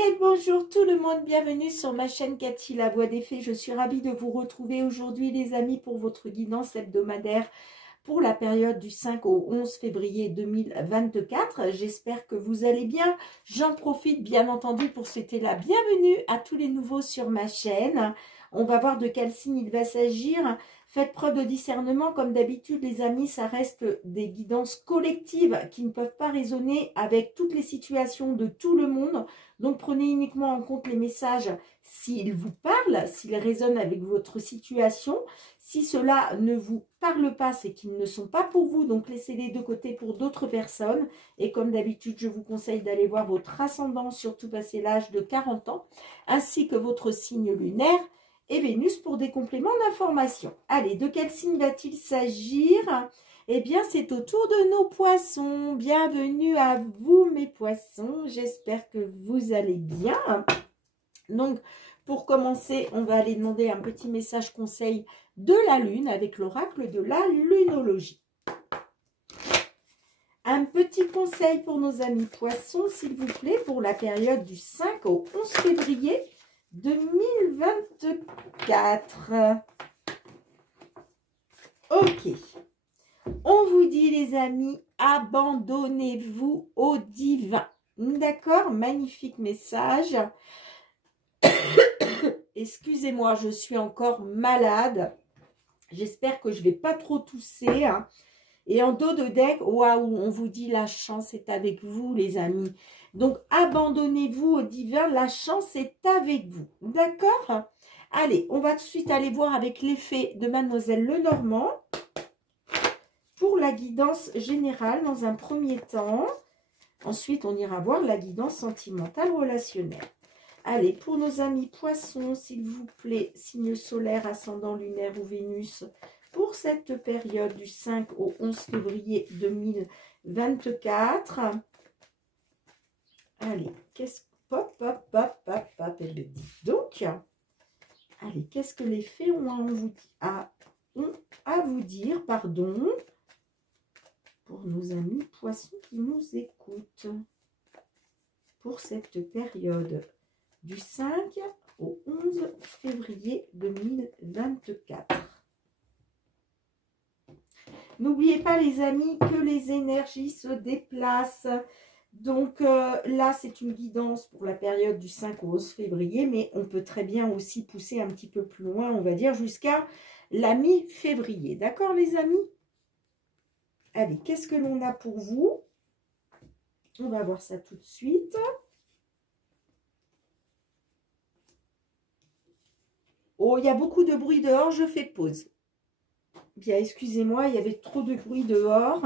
Et bonjour tout le monde, bienvenue sur ma chaîne Cathy, la voix des fées. Je suis ravie de vous retrouver aujourd'hui les amis pour votre guidance hebdomadaire pour la période du 5 au 11 février 2024. J'espère que vous allez bien. J'en profite bien entendu pour souhaiter la bienvenue à tous les nouveaux sur ma chaîne. On va voir de quel signe il va s'agir. Faites preuve de discernement. Comme d'habitude, les amis, ça reste des guidances collectives qui ne peuvent pas résonner avec toutes les situations de tout le monde. Donc, prenez uniquement en compte les messages s'ils vous parlent, s'ils résonnent avec votre situation. Si cela ne vous parle pas, c'est qu'ils ne sont pas pour vous. Donc, laissez-les de côté pour d'autres personnes. Et comme d'habitude, je vous conseille d'aller voir votre ascendant, surtout passé l'âge de 40 ans, ainsi que votre signe lunaire et Vénus pour des compléments d'information. Allez, de quel signe va-t-il s'agir ? Eh bien, c'est au tour de nos poissons. Bienvenue à vous, mes poissons. J'espère que vous allez bien. Donc, pour commencer, on va aller demander un petit message conseil de la Lune avec l'oracle de la lunologie. Un petit conseil pour nos amis poissons, s'il vous plaît, pour la période du 5 au 11 février 2024. Ok. On vous dit, les amis, abandonnez-vous au divin. D'accord? Magnifique message. Excusez-moi, je suis encore malade. J'espère que je ne vais pas trop tousser. Hein. Et en dos de deck, waouh, on vous dit la chance est avec vous, les amis. Donc, abandonnez-vous au divin, la chance est avec vous. D'accord? Allez, on va tout de suite aller voir avec l'effet de Mademoiselle Lenormand pour la guidance générale dans un premier temps. Ensuite, on ira voir la guidance sentimentale relationnelle. Allez, pour nos amis poissons, s'il vous plaît, signe solaire, ascendant lunaire ou Vénus, pour cette période du 5 au 11 février 2024. Allez, qu'est-ce donc, allez, qu'est-ce que les fées ont à vous dire, pardon, pour nos amis poissons qui nous écoutent, pour cette période du 5 au 11 février 2024. N'oubliez pas, les amis, que les énergies se déplacent. Donc là, c'est une guidance pour la période du 5 au 11 février, mais on peut très bien aussi pousser un petit peu plus loin, on va dire, jusqu'à la mi-février. D'accord, les amis? Allez, qu'est-ce que l'on a pour vous? On va voir ça tout de suite. Oh, il y a beaucoup de bruit dehors, je fais pause. Bien, excusez-moi, il y avait trop de bruit dehors.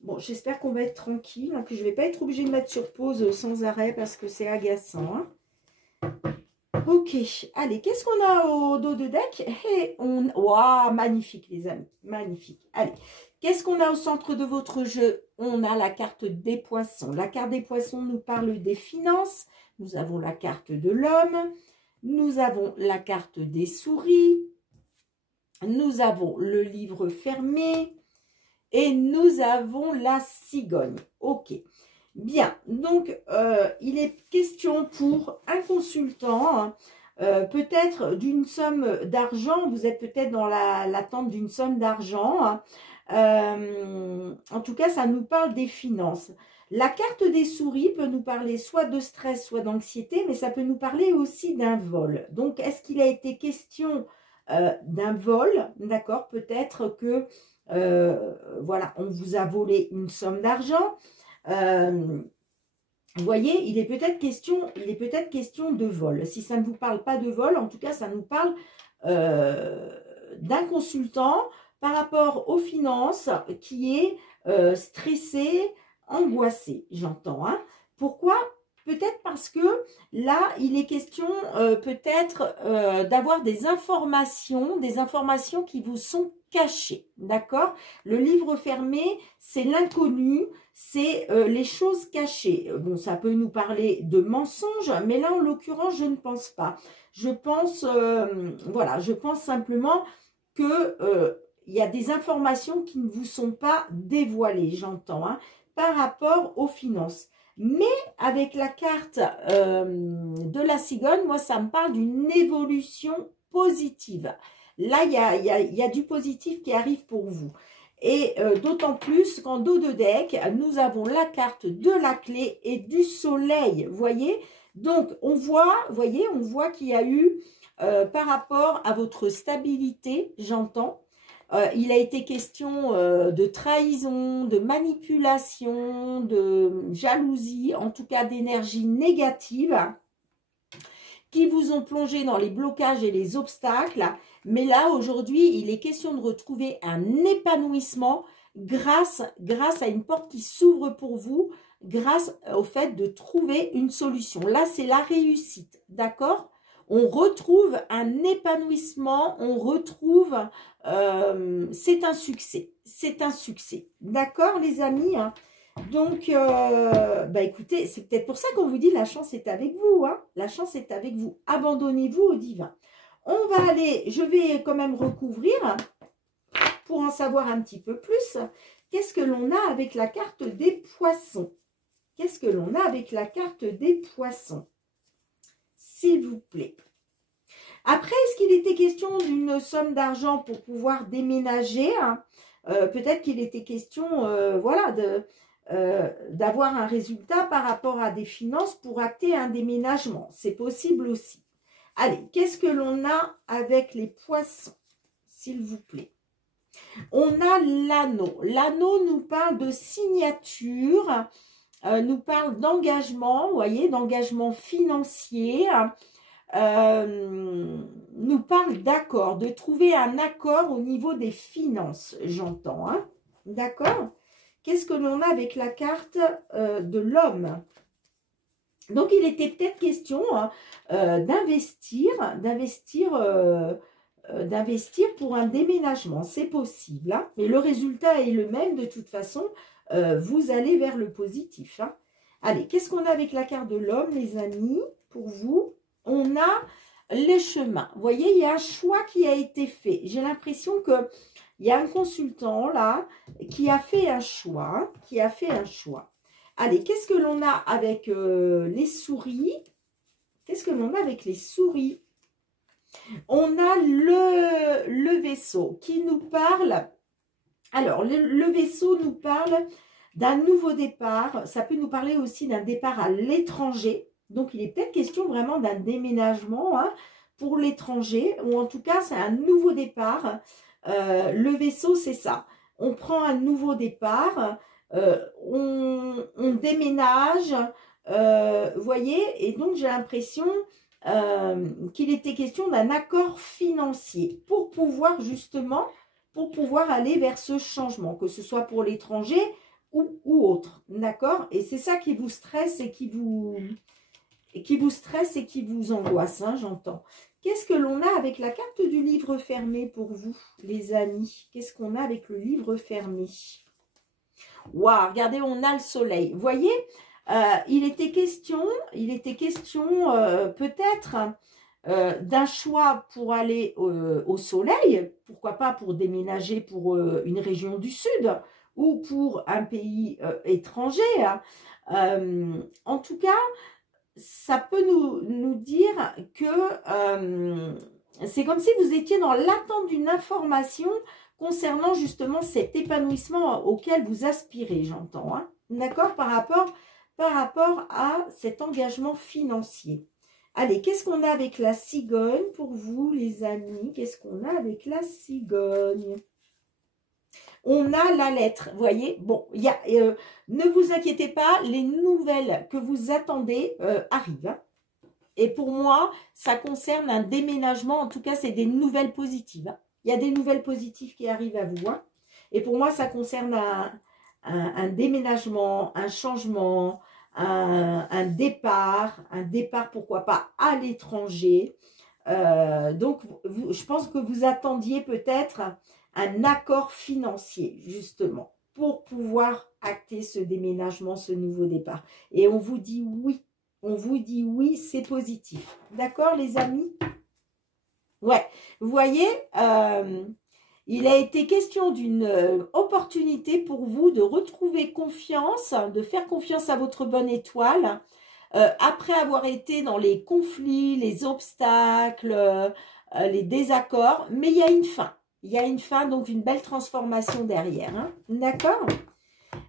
Bon, j'espère qu'on va être tranquille, que je ne vais pas être obligée de mettre sur pause sans arrêt parce que c'est agaçant. Hein. Ok, allez, qu'est-ce qu'on a au dos de deck? Et waouh, magnifique les amis, magnifique. Allez, qu'est-ce qu'on a au centre de votre jeu? On a la carte des poissons. La carte des poissons nous parle des finances. Nous avons la carte de l'homme. Nous avons la carte des souris. Nous avons le livre fermé. Et nous avons la cigogne. Ok. Bien. Donc, il est question pour un consultant, peut-être d'une somme d'argent. Vous êtes peut-être dans l'attente d'une somme d'argent. En tout cas, ça nous parle des finances. La carte des souris peut nous parler soit de stress, soit d'anxiété, mais ça peut nous parler aussi d'un vol. Donc, est-ce qu'il a été question d'un vol? D'accord, peut-être que voilà, on vous a volé une somme d'argent. Vous voyez, il est peut-être question de vol. Si ça ne vous parle pas de vol, en tout cas, ça nous parle d'un consultant par rapport aux finances qui est stressé, angoissé, j'entends. Hein. Pourquoi? Peut-être parce que là, il est question peut-être d'avoir des informations qui vous sont cachées, d'accord? Le livre fermé, c'est l'inconnu, c'est les choses cachées. Bon, ça peut nous parler de mensonges, mais là, en l'occurrence, je ne pense pas. Je pense, voilà, je pense simplement que il y a des informations qui ne vous sont pas dévoilées, j'entends, hein, par rapport aux finances. Mais avec la carte de la cigogne, moi, ça me parle d'une évolution positive. Là, il y a du positif qui arrive pour vous. Et d'autant plus qu'en dos de deck, nous avons la carte de la clé et du soleil, voyez. Donc, on voit, voyez, on voit qu'il y a eu, par rapport à votre stabilité, j'entends, il a été question de trahison, de manipulation, de jalousie, en tout cas d'énergie négative, qui vous ont plongé dans les blocages et les obstacles. Mais là, aujourd'hui, il est question de retrouver un épanouissement grâce à une porte qui s'ouvre pour vous, grâce au fait de trouver une solution. Là, c'est la réussite, d'accord? On retrouve un épanouissement, on retrouve... c'est un succès, d'accord les amis, hein? Donc, bah écoutez, c'est peut-être pour ça qu'on vous dit la chance est avec vous, hein? La chance est avec vous, abandonnez-vous au divin. On va aller, je vais quand même recouvrir, pour en savoir un petit peu plus, qu'est-ce que l'on a avec la carte des poissons? Qu'est-ce que l'on a avec la carte des poissons? S'il vous plaît. Après, est-ce qu'il était question d'une somme d'argent pour pouvoir déménager, hein? Peut-être qu'il était question, voilà, d'avoir un résultat par rapport à des finances pour acter un déménagement. C'est possible aussi. Allez, qu'est-ce que l'on a avec les poissons, s'il vous plaît? On a l'anneau. L'anneau nous parle de signature, nous parle d'engagement, vous voyez, d'engagement financier, nous parle d'accord, de trouver un accord au niveau des finances, j'entends, hein? D'accord? Qu'est-ce que l'on a avec la carte de l'homme? Donc, il était peut-être question d'investir pour un déménagement. C'est possible, hein? Mais le résultat est le même de toute façon. Vous allez vers le positif, hein? Allez, qu'est-ce qu'on a avec la carte de l'homme, les amis, pour vous? On a les chemins. Vous voyez, il y a un choix qui a été fait. J'ai l'impression que il y a un consultant là qui a fait un choix, Allez, qu'est-ce que l'on a avec les souris? Qu'est-ce que l'on a avec les souris? On a le vaisseau qui nous parle. Alors, le vaisseau nous parle d'un nouveau départ. Ça peut nous parler aussi d'un départ à l'étranger. Donc, il est peut-être question vraiment d'un déménagement, hein, pour l'étranger. Ou en tout cas, c'est un nouveau départ. Le vaisseau, c'est ça. On prend un nouveau départ. On déménage. Vous voyez? Et donc, j'ai l'impression qu'il était question d'un accord financier pour pouvoir justement, aller vers ce changement, que ce soit pour l'étranger ou autre, d'accord? Et c'est ça qui vous stresse et qui vous angoisse, hein, j'entends. Qu'est-ce que l'on a avec la carte du livre fermé pour vous, les amis? Qu'est-ce qu'on a avec le livre fermé? Waouh, regardez, on a le soleil. Vous voyez, il était question peut-être d'un choix pour aller au soleil, pourquoi pas pour déménager pour une région du sud ou pour un pays étranger, hein. En tout cas, ça peut nous dire que c'est comme si vous étiez dans l'attente d'une information concernant justement cet épanouissement auquel vous aspirez, j'entends, hein, d'accord, par rapport à cet engagement financier. Allez, qu'est-ce qu'on a avec la cigogne pour vous, les amis? Qu'est-ce qu'on a avec la cigogne? On a la lettre, vous voyez. Bon, ne vous inquiétez pas, les nouvelles que vous attendez arrivent, hein. Et pour moi, ça concerne un déménagement. En tout cas, c'est des nouvelles positives, hein. Il y a des nouvelles positives qui arrivent à vous, hein. Et pour moi, ça concerne un déménagement, un changement, un départ, pourquoi pas, à l'étranger. Donc, je pense que vous attendiez peut-être un accord financier, justement, pour pouvoir acter ce déménagement, ce nouveau départ. Et on vous dit oui, c'est positif. D'accord, les amis? Ouais, vous voyez, Il a été question d'une opportunité pour vous de retrouver confiance, de faire confiance à votre bonne étoile, après avoir été dans les conflits, les obstacles, les désaccords, mais il y a une fin. Il y a une fin, donc une belle transformation derrière. Hein. D'accord?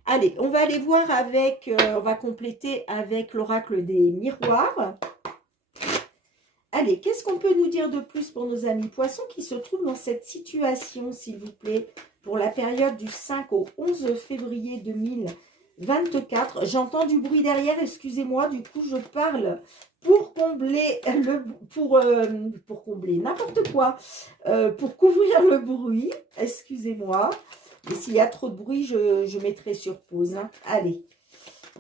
Allez, on va aller voir avec, on va compléter avec l'oracle des miroirs. Allez, qu'est-ce qu'on peut nous dire de plus pour nos amis poissons qui se trouvent dans cette situation, s'il vous plaît, pour la période du 5 au 11 février 2024. J'entends du bruit derrière, excusez-moi, du coup je parle pour combler pour combler n'importe quoi, pour couvrir le bruit, excusez-moi. Et s'il y a trop de bruit, je mettrai sur pause. Hein. Allez,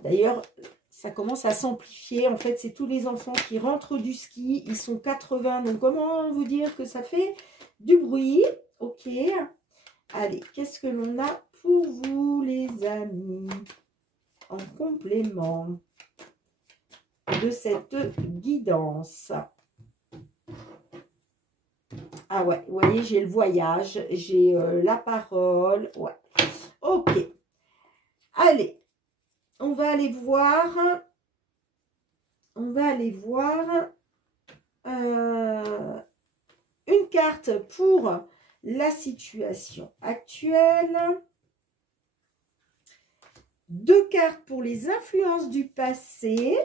d'ailleurs, ça commence à s'amplifier. En fait, c'est tous les enfants qui rentrent du ski. Ils sont 80. Donc, comment vous dire que ça fait du bruit? Ok. Allez, qu'est-ce que l'on a pour vous, les amis, en complément de cette guidance? Ah ouais, vous voyez, j'ai le voyage, j'ai la parole. Ouais. Ok. Allez. On va aller voir une carte pour la situation actuelle, 2 cartes pour les influences du passé,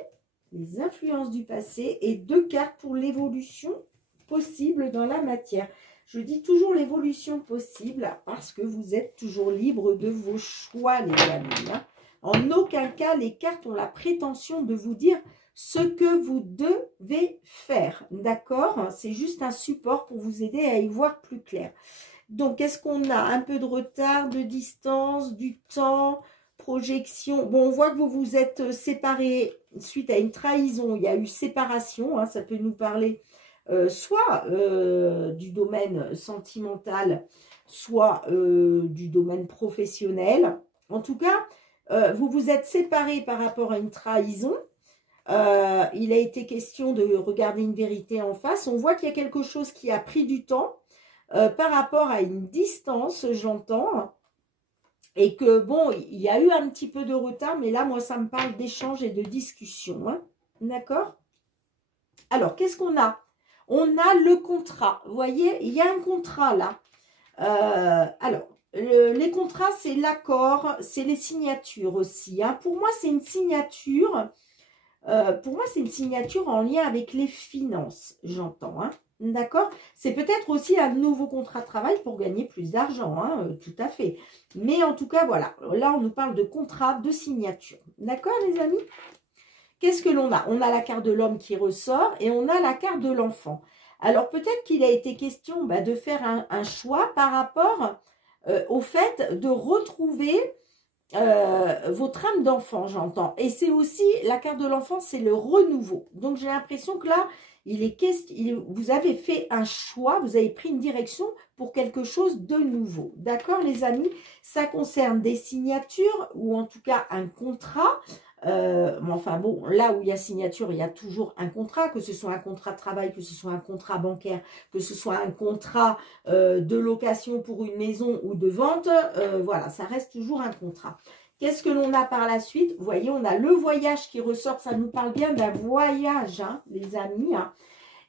et 2 cartes pour l'évolution possible dans la matière. Je dis toujours l'évolution possible parce que vous êtes toujours libre de vos choix, les amis. Hein. En aucun cas, les cartes ont la prétention de vous dire ce que vous devez faire. D'accord? C'est juste un support pour vous aider à y voir plus clair. Donc, est-ce qu'on a un peu de retard, de distance, du temps, projection? Bon, on voit que vous vous êtes séparés suite à une trahison. Il y a eu séparation. Hein, ça peut nous parler soit du domaine sentimental, soit du domaine professionnel. En tout cas, vous vous êtes séparés par rapport à une trahison. Il a été question de regarder une vérité en face. On voit qu'il y a quelque chose qui a pris du temps par rapport à une distance, j'entends. Et que, bon, il y a eu un petit peu de retard, mais là, moi, ça me parle d'échange et de discussion. Hein. D'accord? Alors, qu'est-ce qu'on a? On a le contrat. Vous voyez, il y a un contrat là. Alors, les contrats, c'est l'accord, c'est les signatures aussi. Hein. Pour moi, c'est une signature. En lien avec les finances, j'entends. Hein. D'accord? C'est peut-être aussi un nouveau contrat de travail pour gagner plus d'argent. Hein, tout à fait. Mais en tout cas, voilà. Là, on nous parle de contrat, de signature. D'accord, les amis? Qu'est-ce que l'on a? On a la carte de l'homme qui ressort et on a la carte de l'enfant. Alors, peut-être qu'il a été question de faire un choix par rapport au fait de retrouver votre âme d'enfant, j'entends. Et c'est aussi, la carte de l'enfant, c'est le renouveau. Donc, j'ai l'impression que là, vous avez fait un choix, vous avez pris une direction pour quelque chose de nouveau. D'accord, les amis? Ça concerne des signatures ou en tout cas un contrat. Mais enfin bon, là où il y a signature, il y a toujours un contrat, que ce soit un contrat de travail, que ce soit un contrat bancaire, que ce soit un contrat de location pour une maison ou de vente, voilà, ça reste toujours un contrat. Qu'est-ce que l'on a par la suite? Vous voyez, on a le voyage qui ressort, ça nous parle bien d'un voyage, hein, les amis. Hein.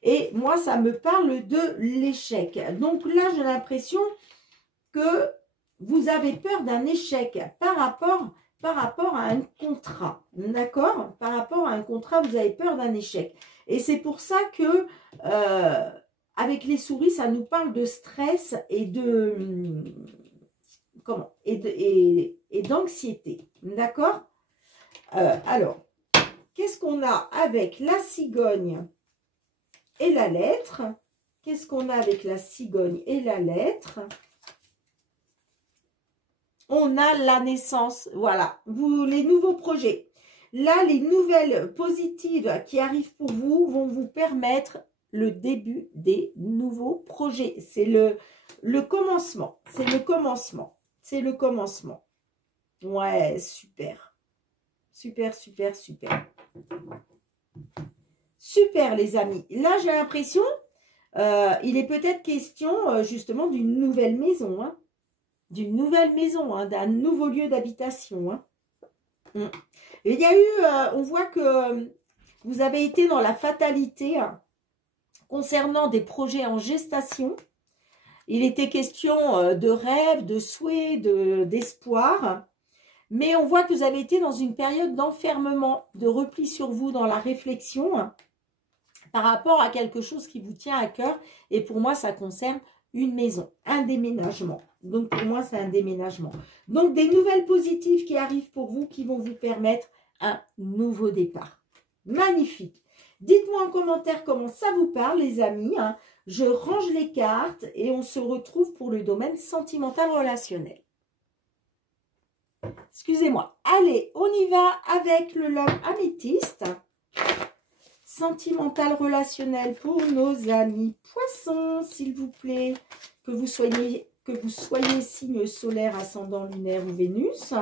Et moi, ça me parle de l'échec. Donc là, j'ai l'impression que vous avez peur d'un échec par rapport à un contrat, d'accord? Par rapport à un contrat, vous avez peur d'un échec. Et c'est pour ça que, avec les souris, ça nous parle de stress et de... Comment? Et d'anxiété, d'accord? Alors, qu'est-ce qu'on a avec la cigogne et la lettre? Qu'est-ce qu'on a avec la cigogne et la lettre? On a la naissance, voilà, les nouveaux projets. Là, les nouvelles positives qui arrivent pour vous vont vous permettre le début des nouveaux projets. C'est le commencement, c'est le commencement, c'est le commencement. Ouais, super, super, super, super. Super, les amis. Là, j'ai l'impression Il est peut-être question justement d'une nouvelle maison, hein, d'un nouveau lieu d'habitation. Hein. Et il y a eu, on voit que vous avez été dans la fatalité hein, concernant des projets en gestation. Il était question de rêve, de souhait, d'espoir. Mais on voit que vous avez été dans une période d'enfermement, de repli sur vous dans la réflexion par rapport à quelque chose qui vous tient à cœur. Et pour moi, ça concerne une maison, un déménagement. Donc, pour moi, c'est un déménagement. Donc, des nouvelles positives qui arrivent pour vous, qui vont vous permettre un nouveau départ. Magnifique. Dites-moi en commentaire comment ça vous parle, les amis. Hein. Je range les cartes et on se retrouve pour le domaine sentimental relationnel. Excusez-moi. Allez, on y va avec le Love Améthyste. Sentimental relationnel pour nos amis poissons, s'il vous plaît. Que vous soyez signe solaire, ascendant lunaire ou Vénus.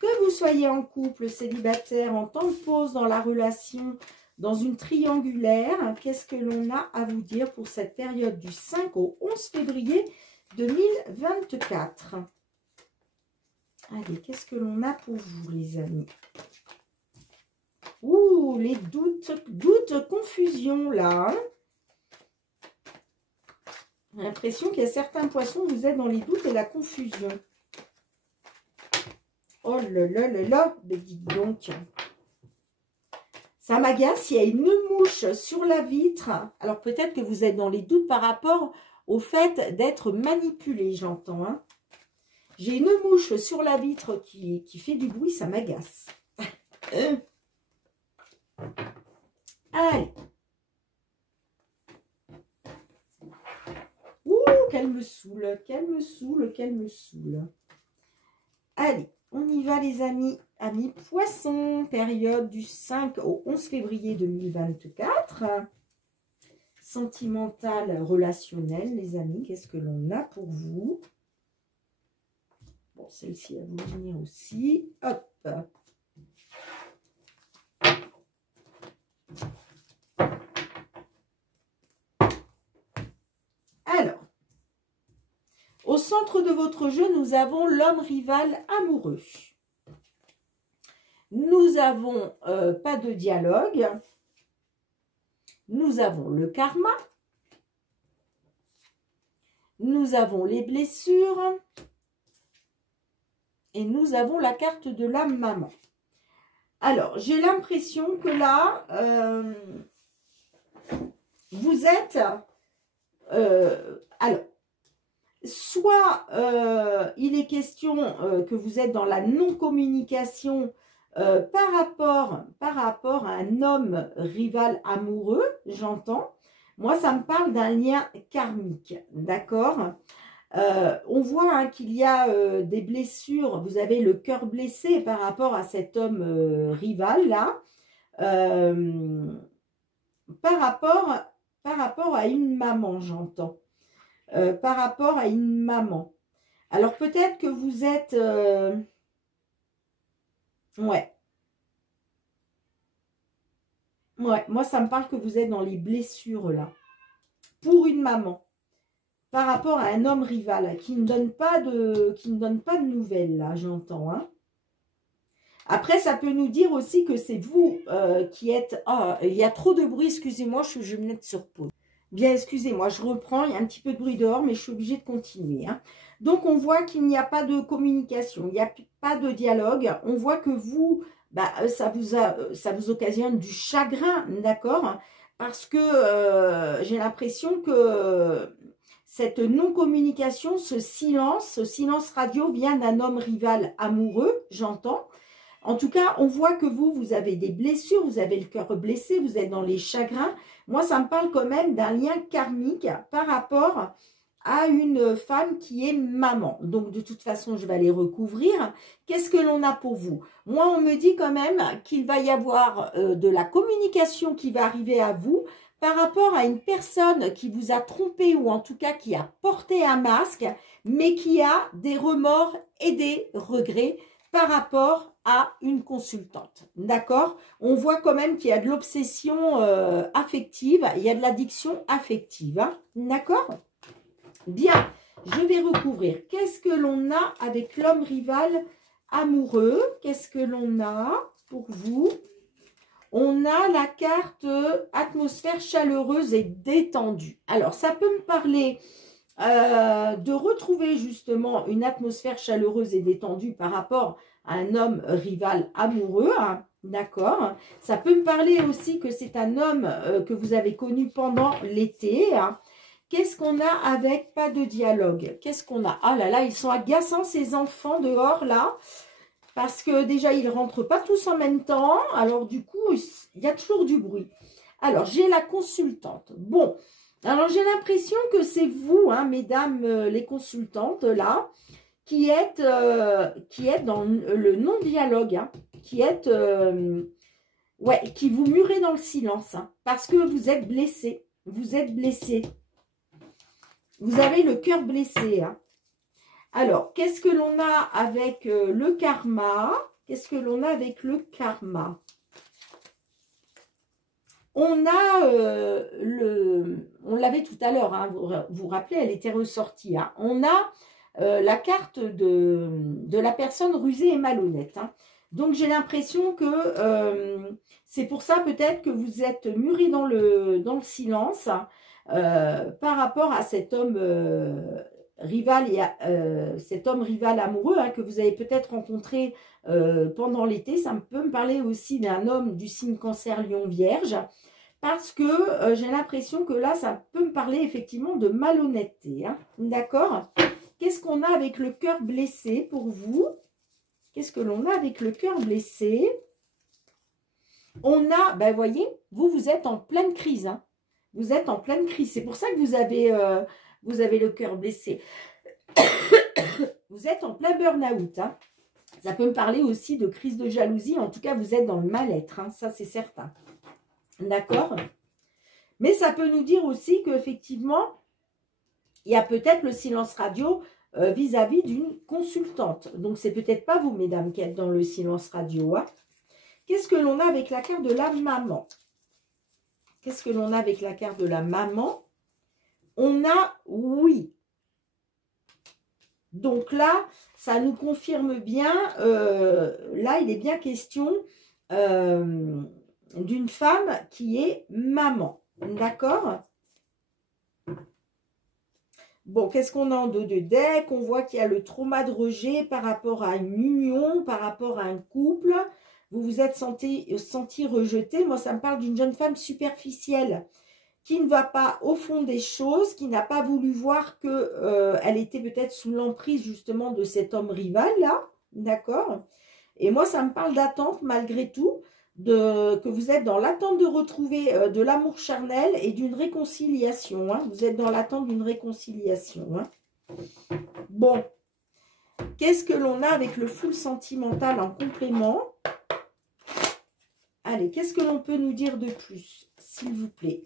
Que vous soyez en couple, célibataire, en temps de pause dans la relation, dans une triangulaire. Qu'est-ce que l'on a à vous dire pour cette période du 5 au 11 février 2024 ? Allez, qu'est-ce que l'on a pour vous, les amis? Ouh, les doutes, confusion, là. Hein. J'ai l'impression qu'il y a certains poissons, vous êtes dans les doutes et la confusion. Oh là là là là, mais dites donc. Ça m'agace, il y a une mouche sur la vitre. Alors peut-être que vous êtes dans les doutes par rapport au fait d'être manipulé, j'entends. Hein. J'ai une mouche sur la vitre qui fait du bruit, ça m'agace. Allez. Ouh, qu'elle me saoule, qu'elle me saoule, qu'elle me saoule. Allez, on y va les amis. Amis poissons, période du 5 au 11 février 2024. Sentimental, relationnel, les amis. Qu'est-ce que l'on a pour vous? Bon, celle-ci, elle va venir aussi. Hop. Alors, au centre de votre jeu, nous avons l'homme rival amoureux. Nous avons pas de dialogue. Nous avons le karma. Nous avons les blessures. Et nous avons la carte de la maman. Alors, j'ai l'impression que là, vous êtes... alors, soit il est question que vous êtes dans la non-communication par rapport à un homme rival amoureux, j'entends. Moi, ça me parle d'un lien karmique, d'accord ? On voit hein, qu'il y a des blessures, vous avez le cœur blessé par rapport à cet homme rival là, par rapport à une maman, j'entends, par rapport à une maman. Alors peut-être que vous êtes, ouais, moi ça me parle que vous êtes dans les blessures là, pour une maman. Par rapport à un homme rival qui ne donne pas de nouvelles, là, j'entends. Hein. Après, ça peut nous dire aussi que c'est vous qui êtes... Ah, il y a trop de bruit, excusez-moi, je me mets sur pause. Bien, excusez-moi, je reprends, il y a un petit peu de bruit dehors, mais je suis obligée de continuer. Hein. Donc, on voit qu'il n'y a pas de communication, il n'y a pas de dialogue. On voit que vous, bah, ça vous occasionne du chagrin, d'accord? Parce que j'ai l'impression que... Cette non-communication, ce silence radio vient d'un homme rival amoureux, j'entends. En tout cas, on voit que vous avez des blessures, vous avez le cœur blessé, vous êtes dans les chagrins. Moi, ça me parle quand même d'un lien karmique par rapport à une femme qui est maman. Donc, de toute façon, je vais aller recouvrir. Qu'est-ce que l'on a pour vous? Moi, on me dit quand même qu'il va y avoir de la communication qui va arriver à vous par rapport à une personne qui vous a trompé ou en tout cas qui a porté un masque, mais qui a des remords et des regrets par rapport à une consultante. D'accord? On voit quand même qu'il y a de l'obsession affective, il y a de l'addiction affective. Hein. D'accord? Bien, je vais recouvrir. Qu'est-ce que l'on a avec l'homme rival amoureux? Qu'est-ce que l'on a pour vous? On a la carte atmosphère chaleureuse et détendue. Alors, ça peut me parler de retrouver justement une atmosphère chaleureuse et détendue par rapport à un homme rival amoureux. Hein, d'accord? Ça peut me parler aussi que c'est un homme que vous avez connu pendant l'été. Hein. Qu'est-ce qu'on a avec pas de dialogue? Qu'est-ce qu'on a? Ah là là, ils sont agaçants ces enfants dehors là. Parce que déjà, ils ne rentrent pas tous en même temps. Alors du coup, il y a toujours du bruit. Alors, j'ai la consultante. Bon, alors j'ai l'impression que c'est vous, hein, mesdames les consultantes, là, qui êtes dans le non-dialogue, hein, qui vous murez dans le silence, hein, parce que vous êtes blessé. Vous êtes blessé. Vous avez le cœur blessé. Hein. Alors, qu'est-ce que l'on a avec le karma? Qu'est-ce que l'on a avec le karma? On a on l'avait tout à l'heure, hein, vous vous rappelez, elle était ressortie. Hein. On a la carte de la personne rusée et malhonnête. Hein. Donc, j'ai l'impression que c'est pour ça peut-être que vous êtes mûri dans le silence par rapport à cet homme rival cet homme rival amoureux hein, que vous avez peut-être rencontré pendant l'été. Ça peut me parler aussi d'un homme du signe Cancer, Lion, Vierge. Parce que j'ai l'impression que là, ça peut me parler effectivement de malhonnêteté. Hein. D'accord? Qu'est-ce qu'on a avec le cœur blessé pour vous? Qu'est-ce que l'on a avec le cœur blessé? On a, ben voyez, vous êtes en pleine crise. Hein. Vous êtes en pleine crise. C'est pour ça que vous avez le cœur blessé. Vous êtes en plein burn-out. Hein. Ça peut me parler aussi de crise de jalousie. En tout cas, vous êtes dans le mal-être. Hein. Ça, c'est certain. D'accord? Mais ça peut nous dire aussi qu'effectivement, il y a peut-être le silence radio vis-à-vis d'une consultante. Donc, c'est peut-être pas vous, mesdames, qui êtes dans le silence radio. Hein. Qu'est-ce que l'on a avec la carte de la maman? Qu'est-ce que l'on a avec la carte de la maman? On a oui. Donc là, ça nous confirme bien, là, il est bien question d'une femme qui est maman. D'accord? Bon, qu'est-ce qu'on a en dos de deck? On voit qu'il y a le trauma de rejet par rapport à une union, par rapport à un couple. Vous vous êtes senti rejeté. Moi, ça me parle d'une jeune femme superficielle qui ne va pas au fond des choses, qui n'a pas voulu voir qu'elle était peut-être sous l'emprise justement de cet homme rival là. D'accord? Et moi, ça me parle d'attente malgré tout. Que vous êtes dans l'attente de retrouver de l'amour charnel et d'une réconciliation. Hein. Vous êtes dans l'attente d'une réconciliation. Hein. Bon. Qu'est-ce que l'on a avec le full sentimental en complément? Allez, qu'est-ce que l'on peut nous dire de plus, s'il vous plaît?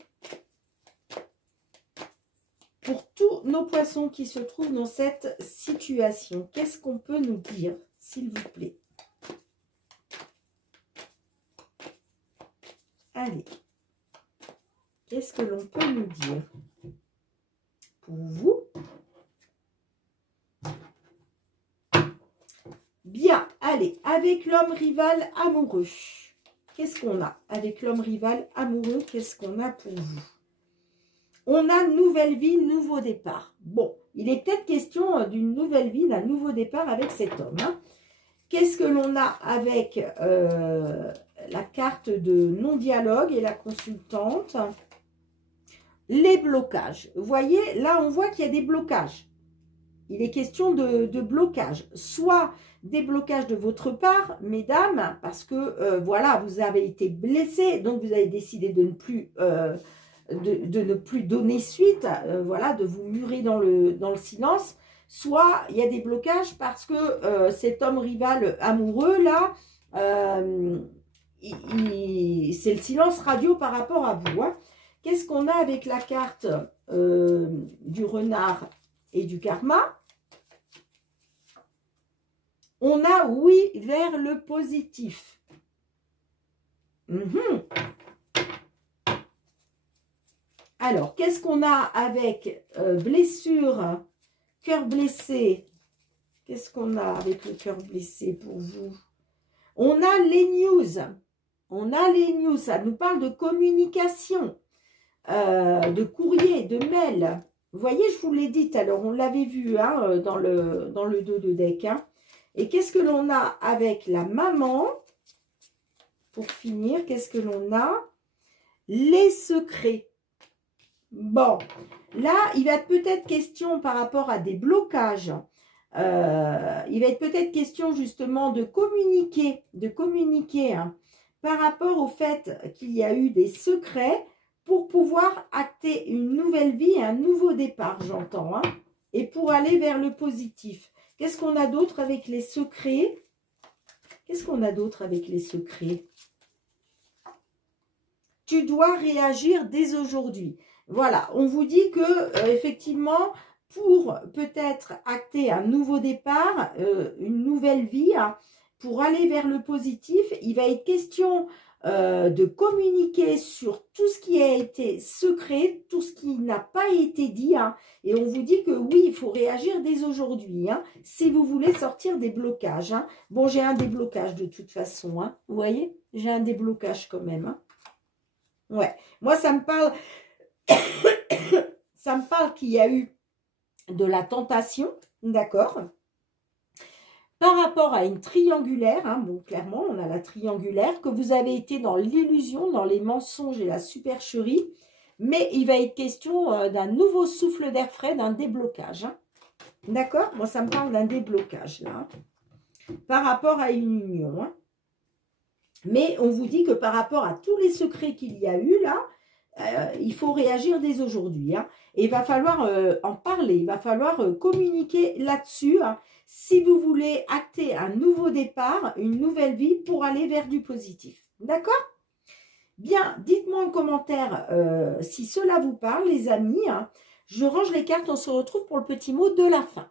Pour tous nos poissons qui se trouvent dans cette situation, qu'est-ce qu'on peut nous dire, s'il vous plaît? Allez, qu'est-ce que l'on peut nous dire pour vous? Bien, allez, avec l'homme rival amoureux, qu'est-ce qu'on a? Avec l'homme rival amoureux, qu'est-ce qu'on a pour vous? On a nouvelle vie, nouveau départ. Bon, il est peut-être question d'une nouvelle vie, d'un nouveau départ avec cet homme. Hein. Qu'est-ce que l'on a avec la carte de non-dialogue et la consultante? Les blocages. Vous voyez, là, on voit qu'il y a des blocages. Il est question de blocage. Soit des blocages de votre part, mesdames, parce que, voilà, vous avez été blessés, donc vous avez décidé de ne plus... de ne plus donner suite, voilà, de vous murer dans le silence, soit il y a des blocages parce que cet homme rival amoureux, là, c'est le silence radio par rapport à vous. Hein. Qu'est-ce qu'on a avec la carte du renard et du karma? On a oui vers le positif. Alors, qu'est-ce qu'on a avec blessure, cœur blessé? Qu'est-ce qu'on a avec le cœur blessé pour vous? On a les news. On a les news. Ça nous parle de communication, de courrier, de mail. Vous voyez, je vous l'ai dit, alors on l'avait vu hein, dans le dos de deck. Hein. Et qu'est-ce que l'on a avec la maman? Pour finir, qu'est-ce que l'on a? Les secrets. Bon, là, il va être peut-être question par rapport à des blocages. Il va être peut-être question justement de communiquer hein, par rapport au fait qu'il y a eu des secrets pour pouvoir acter une nouvelle vie, un nouveau départ, j'entends, hein, et pour aller vers le positif. Qu'est-ce qu'on a d'autre avec les secrets? Qu'est-ce qu'on a d'autre avec les secrets? Tu dois réagir dès aujourd'hui. Voilà, on vous dit que effectivement, pour peut-être acter un nouveau départ, une nouvelle vie, hein, pour aller vers le positif, il va être question de communiquer sur tout ce qui a été secret, tout ce qui n'a pas été dit. Hein, et on vous dit que oui, il faut réagir dès aujourd'hui, hein, si vous voulez sortir des blocages. Hein. Bon, j'ai un déblocage de toute façon, hein, vous voyez, j'ai un déblocage quand même. Hein. Ouais, moi ça me parle, ça me parle qu'il y a eu de la tentation, d'accord, par rapport à une triangulaire, hein, bon clairement on a la triangulaire, que vous avez été dans l'illusion, dans les mensonges et la supercherie, mais il va être question d'un nouveau souffle d'air frais, d'un déblocage, hein, d'accord, moi ça me parle d'un déblocage là, hein, par rapport à une union, hein. Mais on vous dit que par rapport à tous les secrets qu'il y a eu là, il faut réagir dès aujourd'hui. Hein. Et il va falloir en parler, il va falloir communiquer là-dessus. Hein, si vous voulez acter un nouveau départ, une nouvelle vie pour aller vers du positif. D'accord? Bien, dites-moi en commentaire si cela vous parle, les amis. Hein. Je range les cartes, on se retrouve pour le petit mot de la fin.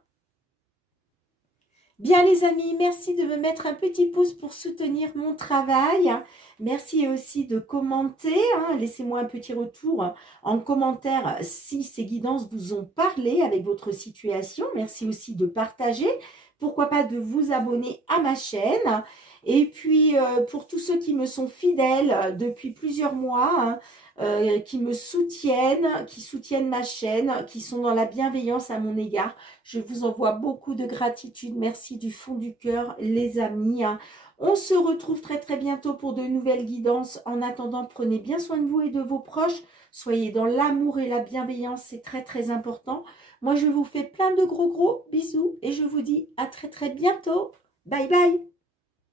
Bien les amis, merci de me mettre un petit pouce pour soutenir mon travail. Merci aussi de commenter. Hein. Laissez-moi un petit retour en commentaire si ces guidances vous ont parlé avec votre situation. Merci aussi de partager. Pourquoi pas de vous abonner à ma chaîne. Et puis, pour tous ceux qui me sont fidèles depuis plusieurs mois, hein, qui me soutiennent, qui soutiennent ma chaîne, qui sont dans la bienveillance à mon égard. Je vous envoie beaucoup de gratitude. Merci du fond du cœur, les amis. On se retrouve très très bientôt pour de nouvelles guidances. En attendant, prenez bien soin de vous et de vos proches. Soyez dans l'amour et la bienveillance, c'est très très important. Moi, je vous fais plein de gros bisous et je vous dis à très très bientôt. Bye bye.